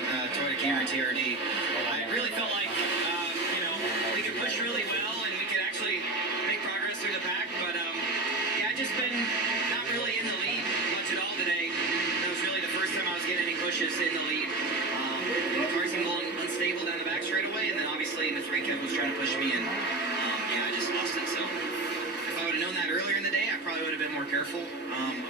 Toyota Camry TRD. I really felt like, we could push really well and we could actually make progress through the pack. But, yeah, I've just been not really in the lead much at all today. That was really the first time I was getting any pushes in the lead. The car seemed a little unstable down the back straight away, and then obviously in the 3, Kev was trying to push me, and I just lost it. So if I would have known that earlier in the day, I probably would have been more careful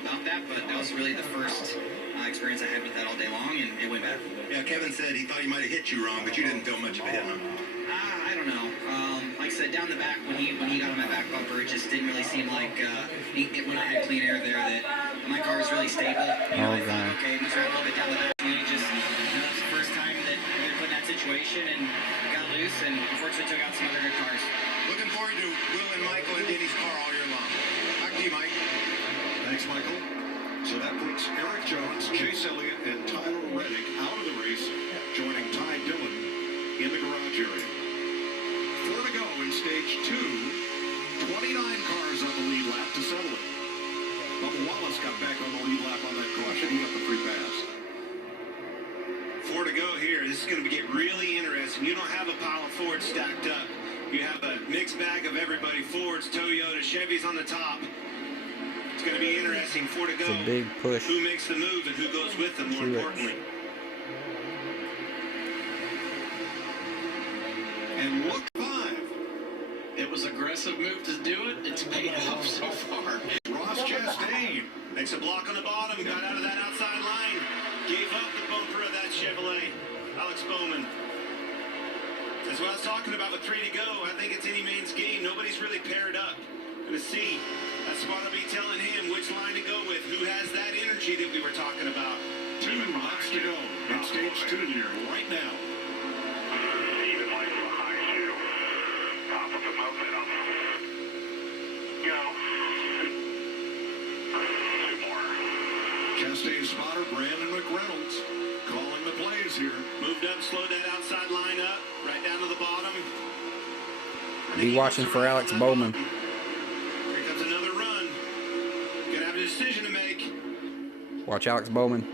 about that, but that was really the first experience I had with that all day long, and it went bad. Yeah, Kevin said he thought he might have hit you wrong, but you didn't feel much of a hit on him. I don't know. Like I said, down the back, when he got on my back bumper, it just didn't really seem like when I had clean air there that my car was really stable. I thought, okay, he's right a little bit down the back. And just, that's the first time that we were put in that situation and got loose, and unfortunately took out some other good cars. Looking forward to Will and Michael and Denny's car all year long. Back to you, Mike. Thanks, Michael. So that puts Eric Jones, Chase Elliott, and Tyler Reddick out of the race, joining Ty Dillon in the garage area. 4 to go in stage 2. 29 cars on the lead lap to settle it. Bubba Wallace got back on the lead lap on that caution. He got the free pass. 4 to go here. This is going to get really interesting. You don't have a pile of Fords stacked up. You have a mixed bag of everybody. Fords, Toyota, Chevys on the top. It's going to be interesting. 4 to go. It's a big push. Who makes the move and who goes with them, more importantly. And look, 5. It was an aggressive move to do it. It's paid off so far. Ross Chastain makes a block on the bottom. Got out of that outside line. Gave up the bumper of that Chevrolet. Alex Bowman. That's what I was talking about with 3 to go. I think it's any man's game. Nobody's really paired up. Going to see. That's what I'll be telling him which line to go with. Who has that energy that we were talking about? 2 laps to go in stage 2 here right now. Even like a high shoe. Top of the momentum. Go. 2 more. Chastain spotter Brandon McReynolds calling the plays here. Moved up, slowed that outside line up, right down to the bottom. Be watching for Alex Bowman. Here comes another run. Gonna have a decision to make. Watch Alex Bowman.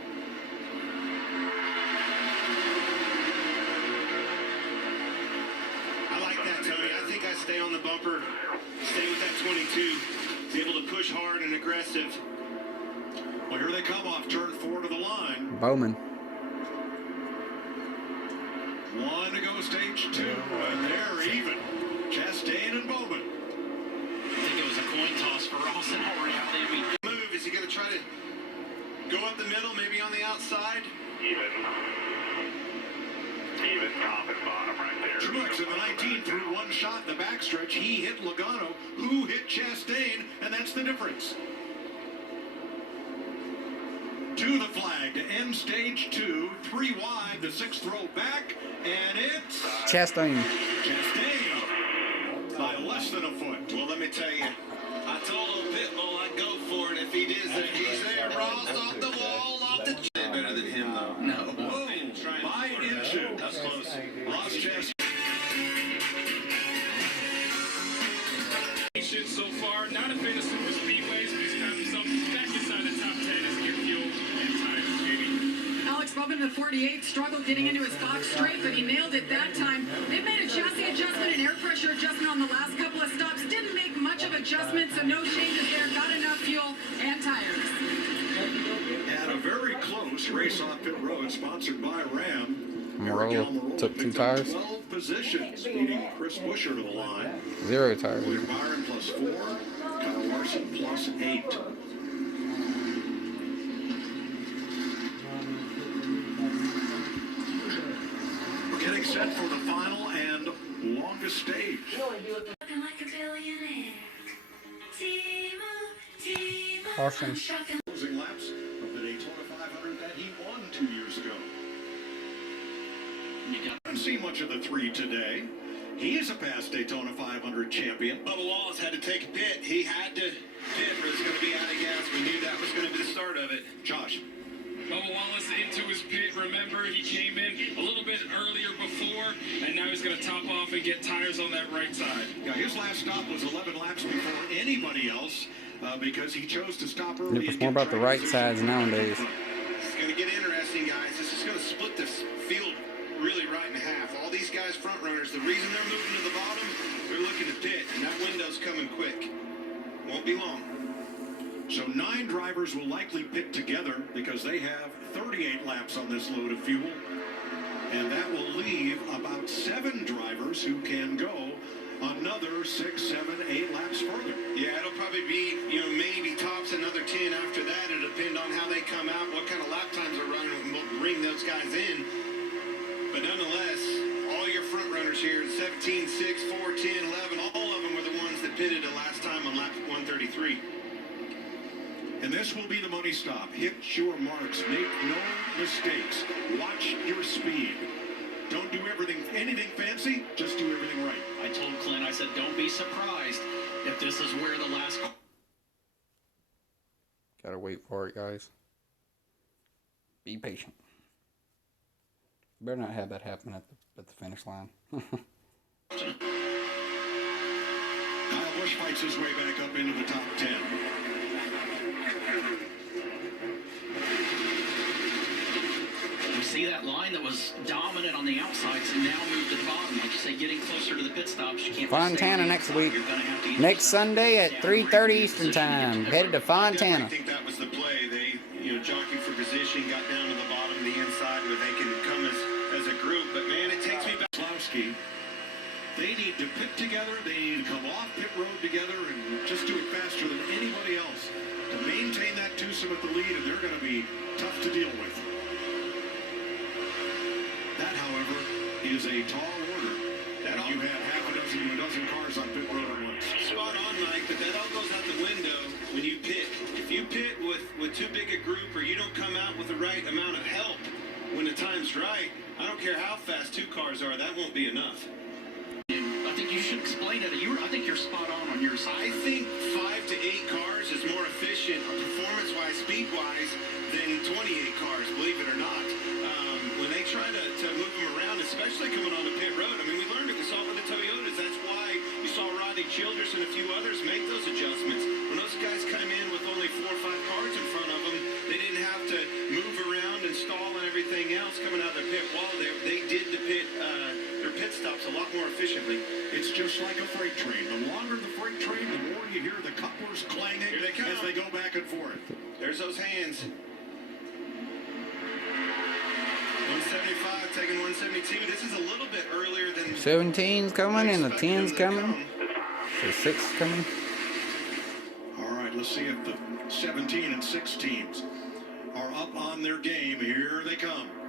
I like that, Tony. I think I stay on the bumper, stay with that 22, be able to push hard and aggressive. Well, here they come off turn 4 to the line. Bowman. 1 to go stage 2, and they're even. Chastain and Bowman. I think it was a coin toss for Ross in all reality. I mean, Move, is he going to try to go up the middle, maybe on the outside? Even top and bottom right there. Truex in the 19 threw one shot in the backstretch. He hit Logano, who hit Chastain, and that's the difference. To the flag to end stage 2, 3 wide, the 6th row back, and it's Chastain. Chastain by less than a foot. Well, let me tell you, I told old Pitbull I'd go for it if he did. He's there, Ross, off the wall, off the... Better than him, though. No. Whoa, by inches. That's close. Ross Chastain. So far, not a fan of super speedways, but he's found himself back inside the top 10 as he gets fuel and tires, baby. Alex Bowman, the 48, struggled getting into his box straight, but he nailed it that time. They've made a chassis adjustment and air pressure adjustment on the last couple of stops. Didn't make much of adjustments, so no changes there. Got enough fuel and tires. At a very close race on pit road, sponsored by Ram. Morello took 2 tires. 12 positions, beating Chris Buescher to the line. 0 tires. William Byron plus 4, Kyle Larson plus 8. We're getting set for the final and longest stage. Caution. Closing laps of the Daytona 500 that he won 2 years ago. You haven't seen much of the 3 today. He is a past Daytona 500 champion. Bubba Wallace had to take a pit. He had to pit or it's going to be out of gas. We knew that was going to be the start of it. Josh. Bubba Wallace into his pit. Remember, he came in a little bit earlier before, and now he's going to top off and get tires on that right side. Yeah, his last stop was 11 laps before anybody else because he chose to stop early. It's more about the right sides nowadays. It's going to get interesting, guys. This is going to split this be long. So 9 drivers will likely pit together because they have 38 laps on this load of fuel. And that will leave about 7 drivers who can go another 6, 7, 8 laps further. Yeah, it'll probably be, maybe tops another 10 after that. It'll depend on how they come out, what kind of lap times are running, and we'll bring those guys in. But nonetheless, all your front runners here, 17, 6, 4, 10, 11, all of them were the ones that pitted the last time on lap 133. And this will be the money stop. Hit your marks. Make no mistakes. Watch your speed. Don't do anything fancy. Just do everything right. I told Clint, I said, don't be surprised if this is where the last... Gotta wait for it, guys. Be patient. Better not have that happen at the finish line. Kyle Busch fights his way back up into the top 10. You see that line that was dominant on the outsides and now moved to the bottom. Like you say, getting closer to the pit stops. You can't Fontana next week. Next Sunday at 3:30 Eastern Time. Headed to Fontana. I think that was the play. They, jockeyed for position, got down to the bottom, the inside, where they can come as a group. But man, it takes me back. Slowski. They need to pit together. They need to come off pit road together and just do it faster than anybody else to maintain that twosome at the lead, and they're going to be tough to deal with. That, however, is a tall order. That you have half a dozen cars on pit road at once. Spot on, Mike, but that all goes out the window when you pit. If you pit with too big a group or you don't come out with the right amount of help when the time's right, I don't care how fast 2 cars are, that won't be enough. I think you should explain it. I think you're spot on your side. I think 5 to 8 cars is more efficient performance-wise, speed-wise, than 28 cars, believe it or not. When they try to move them around, especially coming on the pit road, I mean, we learned it. We saw it with the Toyotas. That's why you saw Rodney Childress and a few others make those adjustments. When those guys come in with only 4 or 5 cars in front of them, they didn't have to move around and stall and everything else coming out of the pit wall. They did their pit stops a lot more efficiently. It's just like a freight train. The longer the freight train, the more you hear the couplers clanging as they go back and forth. There's those hands. 175 taking 172. This is a little bit earlier than 17's coming and the 10's coming. The 6's coming. All right, let's see if the 17 and 16s are up on their game. Here they come.